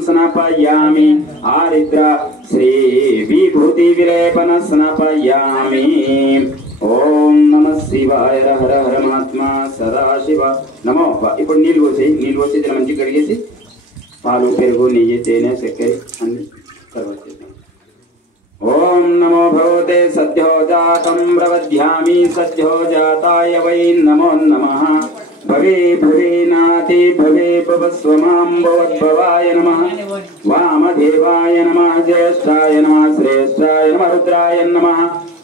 स्नापयामि आरिद्र श्री विभूति विलेपन स्नापयामि। ओम नमः शिवाय हर हर महात्मा सदाशिव नमो। ఇప్పుడు నీళ్ళు పోసి దీని మంచి కడిగేసి పాలు పెరుగు నెయ్యి తేనె చక్కెర అన్ని తర్వాత చేద్దాం। ओम नमो भगवते सद्यो जातं प्रवध्यामि सद्यो जाताय वै नमो नमः। भवे भवेनाति भवे भवस्वमां भवद्भवाय नमः। वामदेवाय नमः ज्येष्ठाय नमः श्रेष्ठाय नमः रुद्राय नमः।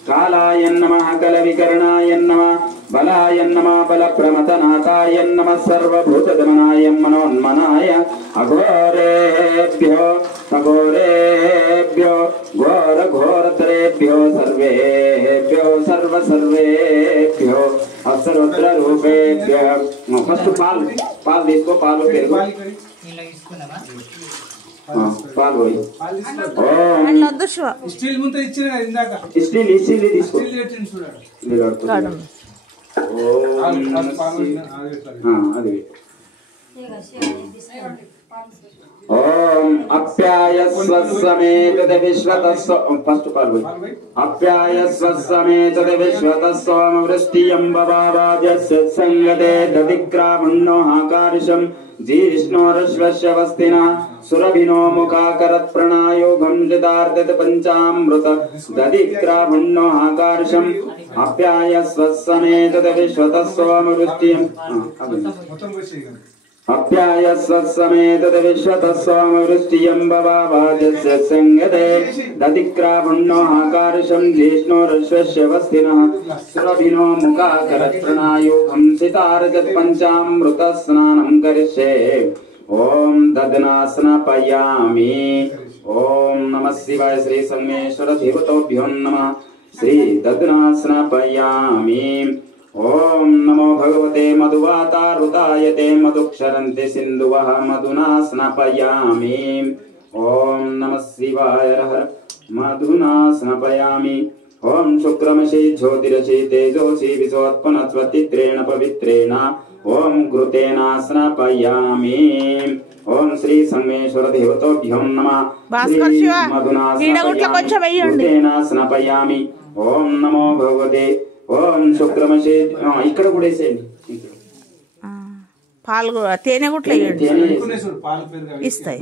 कालाय नमः कलविकरणाय नमः। बलाय नमः बलप्रमथनाथाय नमः। सर्वभूतदमनाय मनोन्मनाय अघोरेभ्यो अघोरेभ्यो घोर घोरतरेभ्यो सर्वेभ्यो सर्वेभ्यो सर्वत्र रूपेभ्यो। फस्ट पाल తీసుకో పాలు పెరుగు పాలు పోయి అన్నొద్దు శివ స్టీల్ ముంత ఇచ్చిన ఇందాక స్టీల్ తీసుకో స్టీల్ ఎట్టింది చూడండి అది ओम अप्यायस्व समेत विश्वतस्व फस्ट पाल अप्यायस्व समेत विश्वतस्व वृष्टियं बवावाजस्य संगते दधिक्रामण्णो हाकार्षं जीष्णोरश्वस्य वस्तिना सुरभिनो मुखाकरत् प्रणायोगं जितार्दित पंचामृत दधिक्रामण्णो हाकार्षं अप्यायस्व समेत विश्वतस्व वृष्टियं अप्यायस्व समेत विश्वतस्व वृष्टियं बवावाजस्य संगते दधिक्रामण्णो हाकार्षं जीष्णोरश्वस्य वस्तिनः सुरभिनो मुखाकरत् प्रणायोगं सितार्जत् पंचामृत स्नानं करिष्ये। ओम दधना स्नापयामि। ओम नमः शिवाय श्री संगमेश्वर देवताभ्यो नमः। श्री दधना स्नापयामि। ओम नमो भगवते मधुवातारुताय ते मधुक्षरन्ति सिन्धुवः मधुना स्नापयामि। ओम नमः शिवाय हर मधुना स्नापयामि। ओम शुक्रमसि ज्योतिरसि तेजोसि विशोत्पन्नस्वतित्रेण पवित्रेण ओम घृतेना स्नापयामि। ओम श्री संगमेश्वर देवताभ्यो नमः। श्री मधुना स्नापयामि। ओम नमो भगवते ओम शुक्रमसि ఇక్కడ కూడా వేసేయండి పాలు తేనె గుట్ల ఇస్తాయి।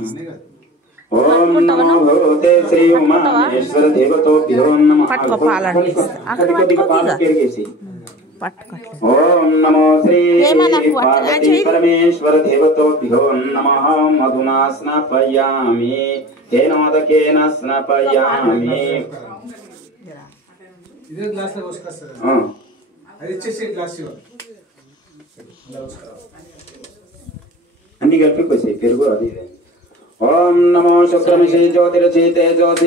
ఓం నమో భగవతే శ్రీ ఉమామహేశ్వర దేవతాభ్యో నమః। పట్టుకో పాలండి అక్కడ పట్టుకో ओम नमो श्री पार्वती परमेश्वर देवताभ्यो नमः। मधुना स्नापयामि तेनोदकेन स्नापयामि। ఇదే గ్లాస్ లో పోసుకొస్తారు అది ఇచ్చేసి గ్లాస్ ఇవ్వాలి అన్ని కలిపి పోసి పెరుగు అది। ఓం నమో శుక్రమసి జ్యోతిరసి తేజోసి